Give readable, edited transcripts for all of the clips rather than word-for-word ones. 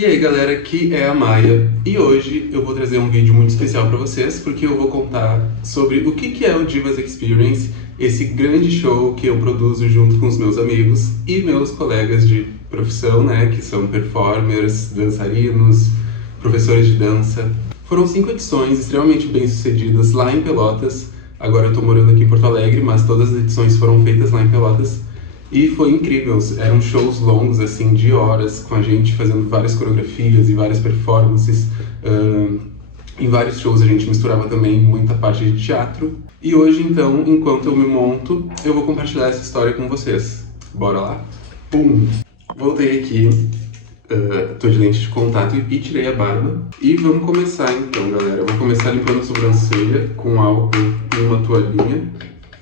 E aí galera, aqui é a Maia e hoje eu vou trazer um vídeo muito especial para vocês porque eu vou contar sobre o que é o Divas Experience, esse grande show que eu produzo junto com os meus amigos e meus colegas de profissão, né, que são performers, dançarinos, professores de dança. Foram 5 edições extremamente bem sucedidas lá em Pelotas. Agora eu tô morando aqui em Porto Alegre, mas todas as edições foram feitas lá em Pelotas. E foi incrível, eram shows longos, assim, de horas, com a gente fazendo várias coreografias e várias performances. Em vários shows a gente misturava também muita parte de teatro. E hoje, então, enquanto eu me monto, eu vou compartilhar essa história com vocês. Bora lá? Pum! Voltei aqui, tô de lente de contato e tirei a barba. E vamos começar então, galera. Eu vou começar limpando a sobrancelha com álcool e uma toalhinha.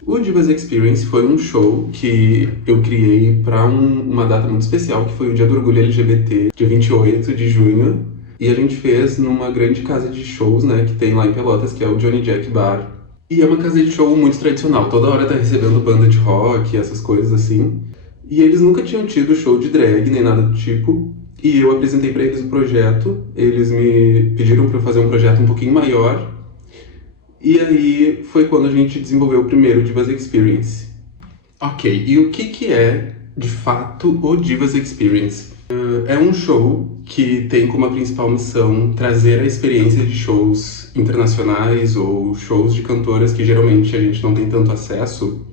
O Divas Experience foi um show que eu criei para uma data muito especial, que foi o Dia do Orgulho LGBT, dia 28 de junho. E a gente fez numa grande casa de shows, né, que tem lá em Pelotas, que é o Johnny Jack Bar. E é uma casa de show muito tradicional, toda hora tá recebendo banda de rock, essas coisas assim. E eles nunca tinham tido show de drag, nem nada do tipo. E eu apresentei para eles o projeto, eles me pediram para eu fazer um projeto um pouquinho maior. E aí foi quando a gente desenvolveu o primeiro Divas Experience. Ok, e o que é, de fato, o Divas Experience? É um show que tem como a principal missão trazer a experiência de shows internacionais ou shows de cantoras que geralmente a gente não tem tanto acesso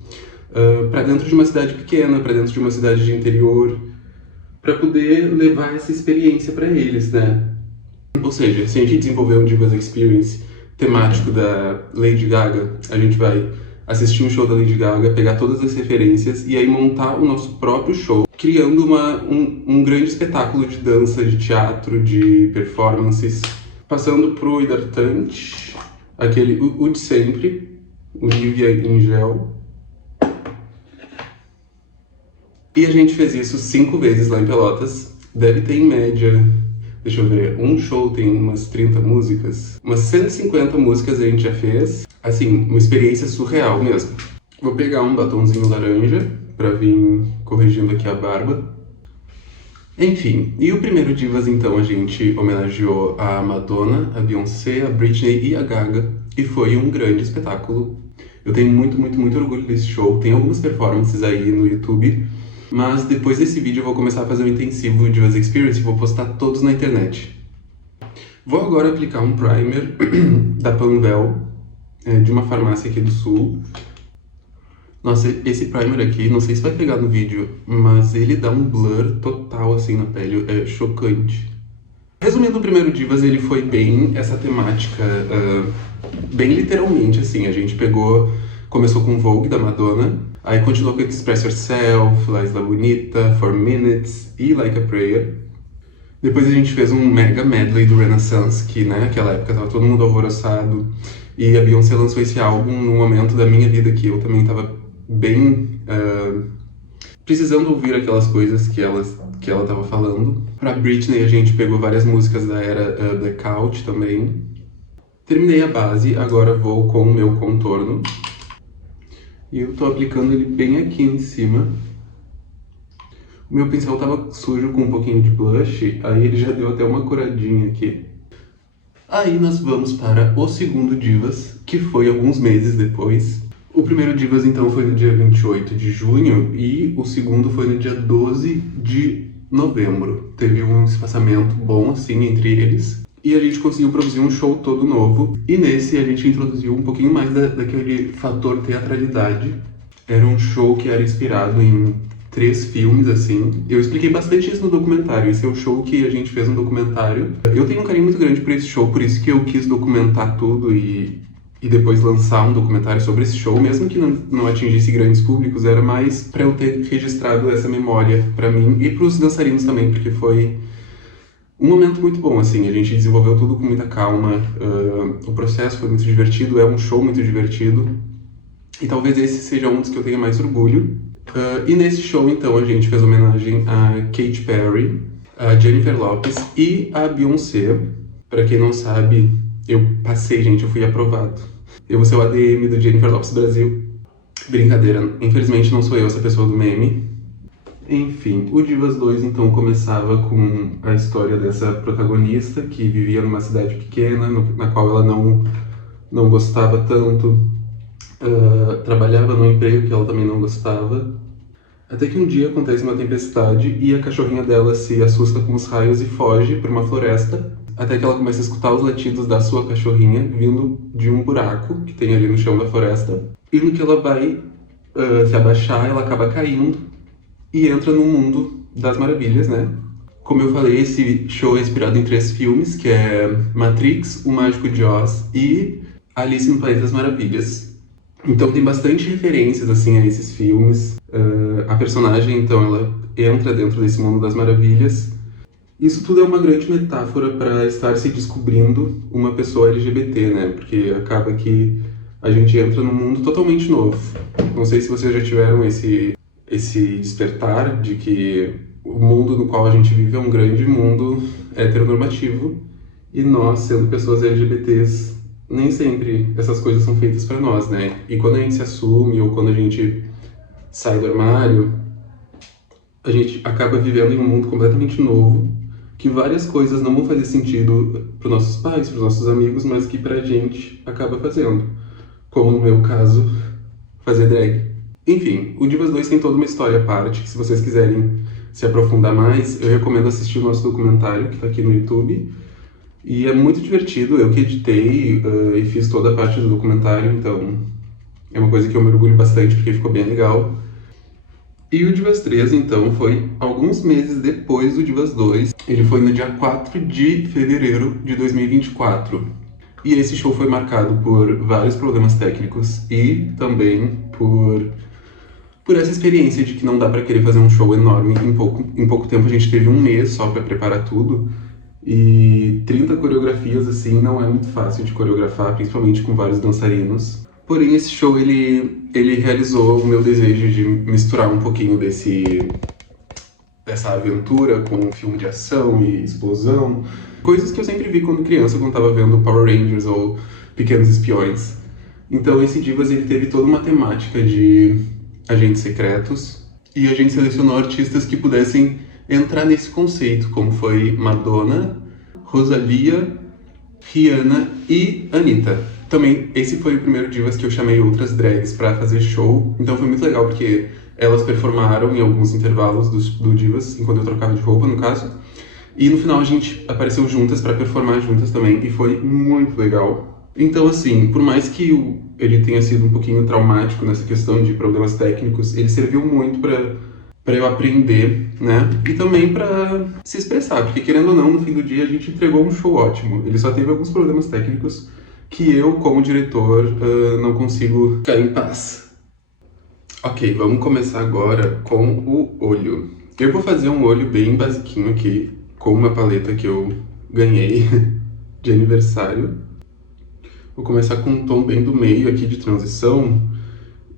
para dentro de uma cidade pequena, para dentro de uma cidade de interior, para poder levar essa experiência para eles, né? Ou seja, se a gente desenvolver um Divas Experience temático da Lady Gaga, a gente vai assistir um show da Lady Gaga, pegar todas as referências e aí montar o nosso próprio show, criando um grande espetáculo de dança, de teatro, de performances, passando pro hidratante, o de sempre, o Nivea em gel. E a gente fez isso 5 vezes lá em Pelotas. Deve ter em média, deixa eu ver, um show tem umas 30 músicas. Umas 150 músicas a gente já fez. Assim, uma experiência surreal mesmo. Vou pegar um batonzinho laranja pra vir corrigindo aqui a barba. Enfim, e o primeiro Divas então a gente homenageou a Madonna, a Beyoncé, a Britney e a Gaga. E foi um grande espetáculo. Eu tenho muito, muito, muito orgulho desse show. Tem algumas performances aí no YouTube. Mas depois desse vídeo eu vou começar a fazer um intensivo Divas Experience e vou postar todos na internet. Vou agora aplicar um primer da Panvel, de uma farmácia aqui do sul. Nossa, esse primer aqui, não sei se vai pegar no vídeo, mas ele dá um blur total assim na pele, é chocante. Resumindo, o primeiro Divas, ele foi bem essa temática, bem literalmente assim, a gente começou com Vogue da Madonna, aí continuou com Express Yourself, La Isla Bonita, 4 Minutes e Like a Prayer. Depois a gente fez um mega medley do Renaissance, que né, naquela época tava todo mundo alvoroçado. E a Beyoncé lançou esse álbum num momento da minha vida que eu também tava bem precisando ouvir aquelas coisas que ela tava falando. Pra Britney a gente pegou várias músicas da era Blackout também. Terminei a base, agora vou com o meu contorno. E eu tô aplicando ele bem aqui em cima. O meu pincel tava sujo com um pouquinho de blush, aí ele já deu até uma coradinha aqui. Aí nós vamos para o segundo Divas, que foi alguns meses depois. O primeiro Divas então foi no dia 28 de junho e o segundo foi no dia 12 de novembro. Teve um espaçamento bom assim entre eles. E a gente conseguiu produzir um show todo novo. E nesse a gente introduziu um pouquinho mais daquele fator teatralidade. Era um show que era inspirado em 3 filmes, assim. Eu expliquei bastante isso no documentário. Esse é o show que a gente fez no documentário. Eu tenho um carinho muito grande por esse show, por isso que eu quis documentar tudo e depois lançar um documentário sobre esse show, mesmo que não atingisse grandes públicos, era mais pra eu ter registrado essa memória pra mim e pros dançarinos também, porque foi um momento muito bom, assim, a gente desenvolveu tudo com muita calma, o processo foi muito divertido, é um show muito divertido, e talvez esse seja um dos que eu tenha mais orgulho. E nesse show, então, a gente fez homenagem a Katy Perry, a Jennifer Lopez e a Beyoncé. Pra quem não sabe, eu passei, gente, eu fui aprovado. Eu vou ser o ADM do Jennifer Lopez Brasil. Brincadeira, infelizmente não sou eu essa pessoa do meme. Enfim, o Divas 2 então começava com a história dessa protagonista que vivia numa cidade pequena, na qual ela não gostava tanto, trabalhava num emprego que ela também não gostava. Até que um dia acontece uma tempestade e a cachorrinha dela se assusta com os raios e foge para uma floresta, até que ela começa a escutar os latidos da sua cachorrinha vindo de um buraco que tem ali no chão da floresta. E no que ela vai se abaixar, ela acaba caindo e entra no mundo das maravilhas, né? Como eu falei, esse show é inspirado em 3 filmes, que é Matrix, O Mágico de Oz e Alice no País das Maravilhas. Então tem bastante referências assim a esses filmes. A personagem, então, ela entra dentro desse mundo das maravilhas. Isso tudo é uma grande metáfora para estar se descobrindo uma pessoa LGBT, né? Porque acaba que a gente entra num mundo totalmente novo. Não sei se vocês já tiveram esse despertar de que o mundo no qual a gente vive é um grande mundo heteronormativo e nós, sendo pessoas LGBTs, nem sempre essas coisas são feitas para nós, né? E quando a gente se assume ou quando a gente sai do armário, a gente acaba vivendo em um mundo completamente novo, que várias coisas não vão fazer sentido para os nossos pais, para os nossos amigos, mas que pra gente acaba fazendo. Como no meu caso, fazer drag. Enfim, o Divas 2 tem toda uma história à parte, que se vocês quiserem se aprofundar mais, eu recomendo assistir o nosso documentário, que tá aqui no YouTube. E é muito divertido, eu que editei e fiz toda a parte do documentário, então é uma coisa que eu me orgulho bastante, porque ficou bem legal. E o Divas 3, então, foi alguns meses depois do Divas 2. Ele foi no dia 4 de fevereiro de 2024. E esse show foi marcado por vários problemas técnicos e também por essa experiência de que não dá pra querer fazer um show enorme em pouco tempo. A gente teve um mês só pra preparar tudo. E 30 coreografias, assim, não é muito fácil de coreografar, principalmente com vários dançarinos. Porém, esse show, ele realizou o meu desejo de misturar um pouquinho dessa aventura com um filme de ação e explosão. Coisas que eu sempre vi quando criança, quando tava vendo Power Rangers ou Pequenos Espiões. Então, esse Divas, ele teve toda uma temática de agentes secretos. E a gente selecionou artistas que pudessem entrar nesse conceito, como foi Madonna, Rosalía, Rihanna e Anitta. Também, esse foi o primeiro Divas que eu chamei outras drags pra fazer show, então foi muito legal porque elas performaram em alguns intervalos do Divas, enquanto eu trocava de roupa, no caso. E no final a gente apareceu juntas pra performar juntas também, e foi muito legal. Então, assim, por mais que ele tenha sido um pouquinho traumático nessa questão de problemas técnicos, ele serviu muito pra eu aprender, né? E também pra se expressar, porque querendo ou não, no fim do dia a gente entregou um show ótimo. Ele só teve alguns problemas técnicos que eu, como diretor, não consigo ficar em paz. Ok, vamos começar agora com o olho. Eu vou fazer um olho bem basiquinho aqui, com uma paleta que eu ganhei de aniversário. Vou começar com um tom bem do meio aqui de transição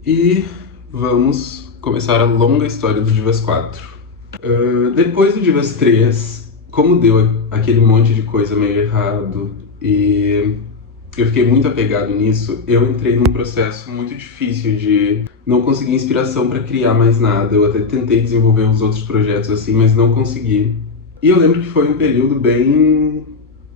e vamos começar a longa história do Divas 4. Depois do Divas 3, como deu aquele monte de coisa meio errado e eu fiquei muito apegado nisso, eu entrei num processo muito difícil de não conseguir inspiração para criar mais nada. Eu até tentei desenvolver os outros projetos assim, mas não consegui. E eu lembro que foi um período bem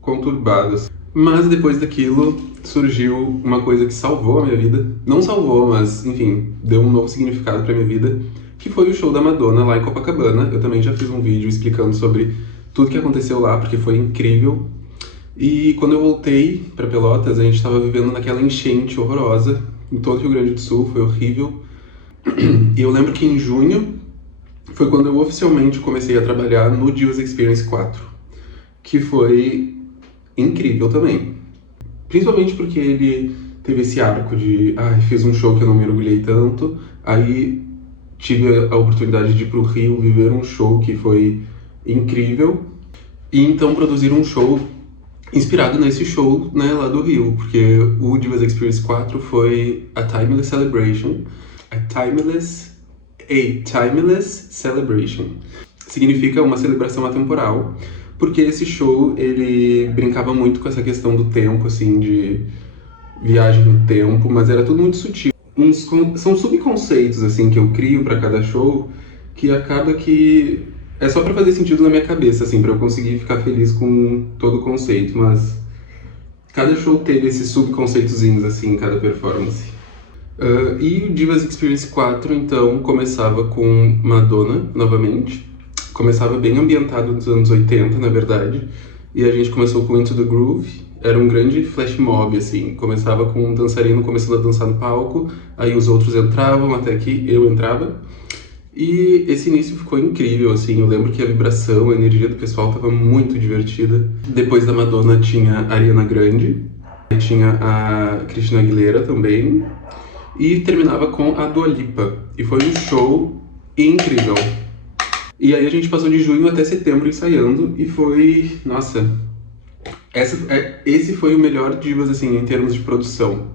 conturbado, assim. Mas depois daquilo surgiu uma coisa que salvou a minha vida. Não salvou, mas enfim, deu um novo significado para minha vida, que foi o show da Madonna lá em Copacabana. Eu também já fiz um vídeo explicando sobre tudo que aconteceu lá, porque foi incrível. E quando eu voltei para Pelotas, a gente estava vivendo naquela enchente horrorosa em todo o Rio Grande do Sul, foi horrível. E eu lembro que em junho foi quando eu oficialmente comecei a trabalhar no Divas Experience 4, que foi incrível também. Principalmente porque ele teve esse arco de, fiz um show que eu não me orgulhei tanto, aí tive a oportunidade de ir pro Rio viver um show que foi incrível, e então produzir um show inspirado nesse show, né, lá do Rio, porque o Divas Experience 4 foi a Timeless Celebration. A Timeless Celebration. Significa uma celebração atemporal, porque esse show, ele brincava muito com essa questão do tempo, assim, de viagem no tempo, mas era tudo muito sutil. São subconceitos, assim, que eu crio para cada show, que acaba que é só pra fazer sentido na minha cabeça, assim, pra eu conseguir ficar feliz com todo o conceito, mas cada show teve esses subconceitozinhos, assim, em cada performance. E o Divas Experience 4, então, começava com Madonna, novamente. Começava bem ambientado nos anos 80, na verdade. E a gente começou com Into the Groove. Era um grande flash mob, assim. Começava com um dançarino começando a dançar no palco, aí os outros entravam, até que eu entrava. E esse início ficou incrível, assim. Eu lembro que a vibração, a energia do pessoal estava muito divertida. Depois da Madonna tinha a Ariana Grande, tinha a Christina Aguilera também. E terminava com a Dua Lipa. E foi um show incrível. E aí a gente passou de junho até setembro ensaiando e foi... Nossa, esse foi o melhor Divas, assim, em termos de produção.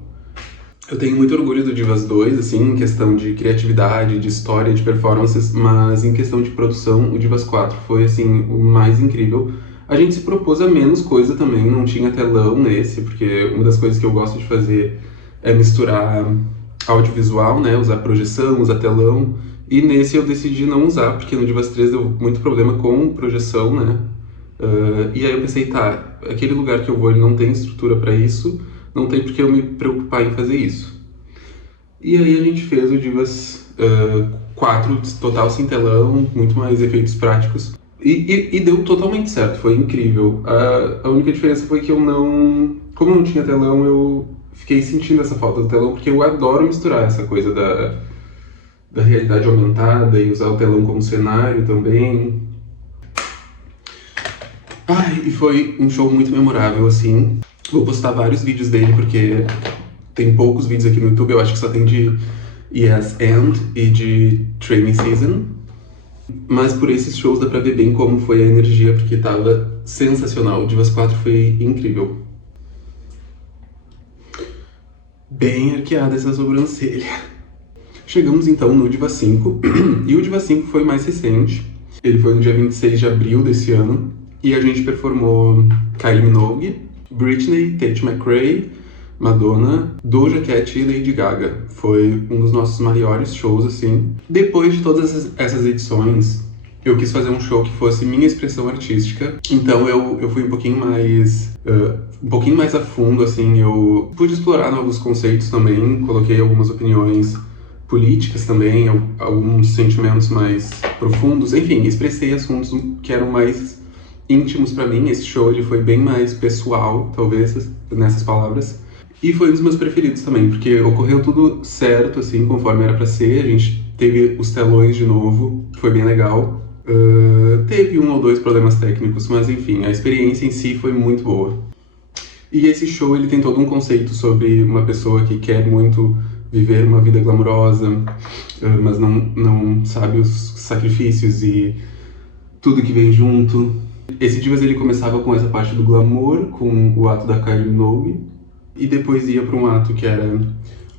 Eu tenho muito orgulho do Divas 2, assim, em questão de criatividade, de história, de performances, mas em questão de produção, o Divas 4 foi, assim, o mais incrível. A gente se propôs a menos coisa também, não tinha telão nesse, porque uma das coisas que eu gosto de fazer é misturar audiovisual, né, usar projeção, usar telão, e nesse eu decidi não usar, porque no Divas 3 deu muito problema com projeção, né, e aí eu pensei, tá, aquele lugar que eu vou ele não tem estrutura para isso, não tem por que eu me preocupar em fazer isso. E aí a gente fez o Divas 4 total sem telão, muito mais efeitos práticos, e deu totalmente certo, foi incrível. A única diferença foi que eu não... Como não tinha telão, eu fiquei sentindo essa falta do telão, porque eu adoro misturar essa coisa da realidade aumentada e usar o telão como cenário também. E foi um show muito memorável, assim. Vou postar vários vídeos dele, porque tem poucos vídeos aqui no YouTube, eu acho que só tem de Yes and e de Training Season. Mas por esses shows dá pra ver bem como foi a energia, porque tava sensacional. O Divas 4 foi incrível. Bem arqueada essa sobrancelha. Chegamos então no Diva 5, e o Diva 5 foi mais recente. Ele foi no dia 26 de abril desse ano, e a gente performou Kylie Minogue, Britney, Tate McRae, Madonna, Doja Cat e Lady Gaga. Foi um dos nossos maiores shows, assim. Depois de todas essas edições, eu quis fazer um show que fosse minha expressão artística. Então eu fui um pouquinho mais a fundo, assim. Eu pude explorar novos conceitos também, coloquei algumas opiniões políticas também, alguns sentimentos mais profundos. Enfim, expressei assuntos que eram mais íntimos pra mim. Esse show ele foi bem mais pessoal, talvez, nessas palavras. E foi um dos meus preferidos também, porque ocorreu tudo certo, assim, conforme era pra ser. A gente teve os telões de novo, foi bem legal. Teve um ou dois problemas técnicos, mas enfim, a experiência em si foi muito boa. E esse show, ele tem todo um conceito sobre uma pessoa que quer muito viver uma vida glamourosa, mas não sabe os sacrifícios e tudo que vem junto. Esse Divas, ele começava com essa parte do glamour, com o ato da Kylie Minogue, e depois ia para um ato que era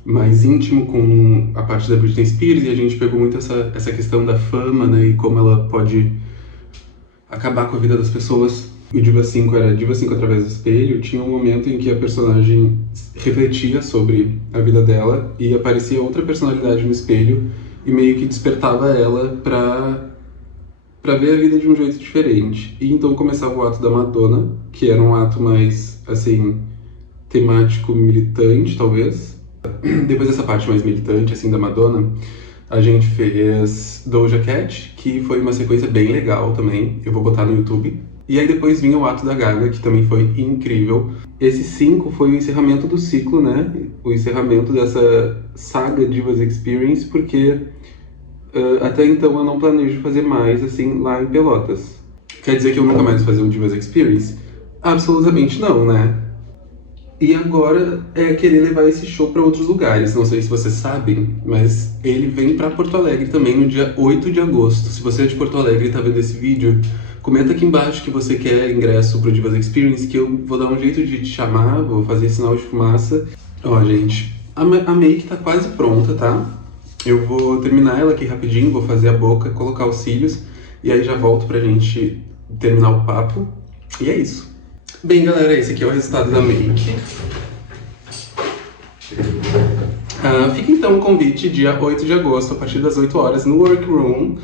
mais íntimo, com a parte da Britney Spears, e a gente pegou muito essa questão da fama, né, e como ela pode acabar com a vida das pessoas. O Diva 5 era Diva 5 através do espelho. Tinha um momento em que a personagem refletia sobre a vida dela e aparecia outra personalidade no espelho e meio que despertava ela pra ver a vida de um jeito diferente. E então começava o ato da Madonna, que era um ato mais, assim, temático, militante, talvez. Depois dessa parte mais militante, assim, da Madonna, a gente fez Doja Cat, que foi uma sequência bem legal também. Eu vou botar no YouTube. E aí depois vinha o ato da Gaga, que também foi incrível. Esse 5 foi o encerramento do ciclo, né? O encerramento dessa saga Divas Experience, porque até então eu não planejo fazer mais, assim, lá em Pelotas. Quer dizer que eu nunca mais vou fazer um Divas Experience? Absolutamente não, né? E agora é querer levar esse show para outros lugares. Não sei se vocês sabem, mas ele vem para Porto Alegre também no dia 8 de agosto. Se você é de Porto Alegre e tá vendo esse vídeo, comenta aqui embaixo que você quer ingresso pro Divas Experience, que eu vou dar um jeito de te chamar, vou fazer sinal de fumaça. Ó, gente, a make tá quase pronta, tá? Eu vou terminar ela aqui rapidinho, vou fazer a boca, colocar os cílios, e aí já volto pra gente terminar o papo. E é isso. Bem, galera, esse aqui é o resultado da make. Fica então o convite, dia 8 de agosto, a partir das 8 horas, no Workroom.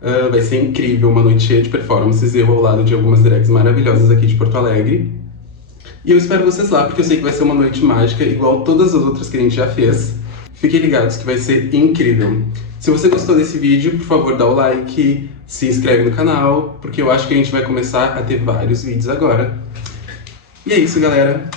Vai ser incrível, uma noite cheia de performances, eu ao lado de algumas drags maravilhosas aqui de Porto Alegre. E eu espero vocês lá, porque eu sei que vai ser uma noite mágica, igual todas as outras que a gente já fez. Fiquem ligados que vai ser incrível. Se você gostou desse vídeo, por favor, dá o like, se inscreve no canal, porque eu acho que a gente vai começar a ter vários vídeos agora. E é isso, galera.